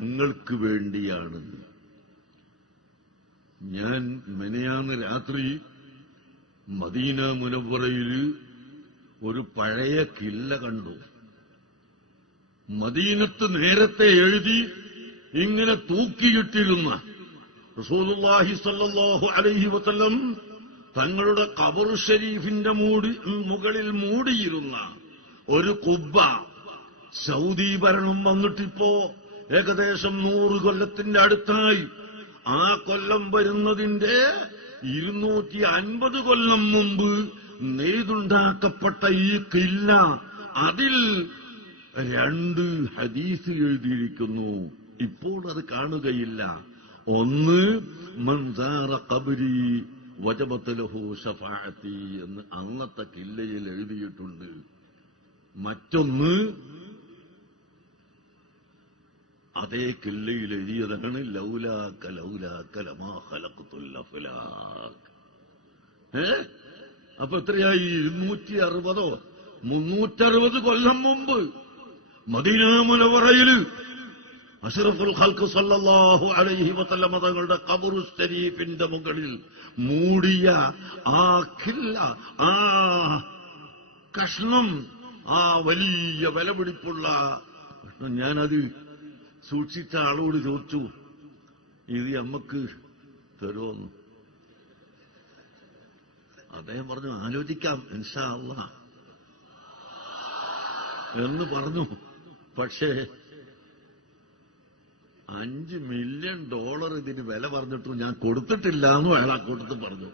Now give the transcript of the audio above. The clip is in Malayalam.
തങ്ങൾക്ക് വേണ്ടിയാണ്. ഞാൻ മെനയാന്ന് രാത്രി മദീന മുനവ്വറയിൽ ഒരു പഴയ കില്ല കണ്ടു. മദീനത്ത് നേരത്തെ എഴുതി ഇങ്ങനെ തൂക്കിയിട്ടിരുന്ന റസൂലുള്ളാഹി സ്വല്ലല്ലാഹു അലൈഹി വസല്ലം തങ്ങളുടെ ഖബർ ഷരീഫിന്റെ മുകളിൽ മൂടിയിരുന്ന ഒരു കുബ്ബ സൗദി ഭരണം വന്നിട്ടിപ്പോ ഏകദേശം 100 കൊല്ലത്തിന്റെ അടുത്തായി. ആ കൊല്ലം വരുന്നതിന്റെ 250 കൊല്ലം മുമ്പ് നെയ്തുണ്ടാക്കപ്പെട്ട ഈ കില്ല, അതിൽ 2 ഹദീസ് എഴുതിയിരിക്കുന്നു. ഇപ്പോൾ അത് കാണുകയില്ല. ഒന്ന്, മൻ സാറ ഖബ്രി വജബത് ലഹു ശഫാഅത്തി എന്ന് അന്നത്തെ കില്ലയിൽ എഴുതിയിട്ടുണ്ട്. മറ്റൊന്ന് അതേ കില്ലയിൽ എഴുതിയതാണ് ലൗലാക ലൗലാക ലമാ ഖലഖതുൽ അഫ്ലാഖ്. അപ്പൊ എത്രയായി? 260 360 കൊല്ലം മുമ്പ് മദീന മുനവ്വറയിൽ അഷ്റഫുൽ ഖൽഖ് സല്ലല്ലാഹു അലൈഹി വസല്ലം തങ്ങളുടെ ഖബർ ശരീഫിന്റെ മുകളിൽ മൂടിയ ആ കില്ല, ആ കഷ്ണം, ആ വലിയ വിലപിടിപ്പുള്ള കഷ്ണം, ഞാനത് സൂക്ഷിച്ച ആളോട് ചോദിച്ചു, ഇത് നമ്മക്ക് തരുമോന്ന്. അദ്ദേഹം പറഞ്ഞു, ആലോചിക്കാം ഇൻഷാ അല്ലാഹ് എന്ന് പറഞ്ഞു. പക്ഷേ $5 മില്യൺ ഇതിന് വില പറഞ്ഞിട്ടും ഞാൻ കൊടുത്തിട്ടില്ല എന്നും അയാൾ കൊടുത്ത് പറഞ്ഞു.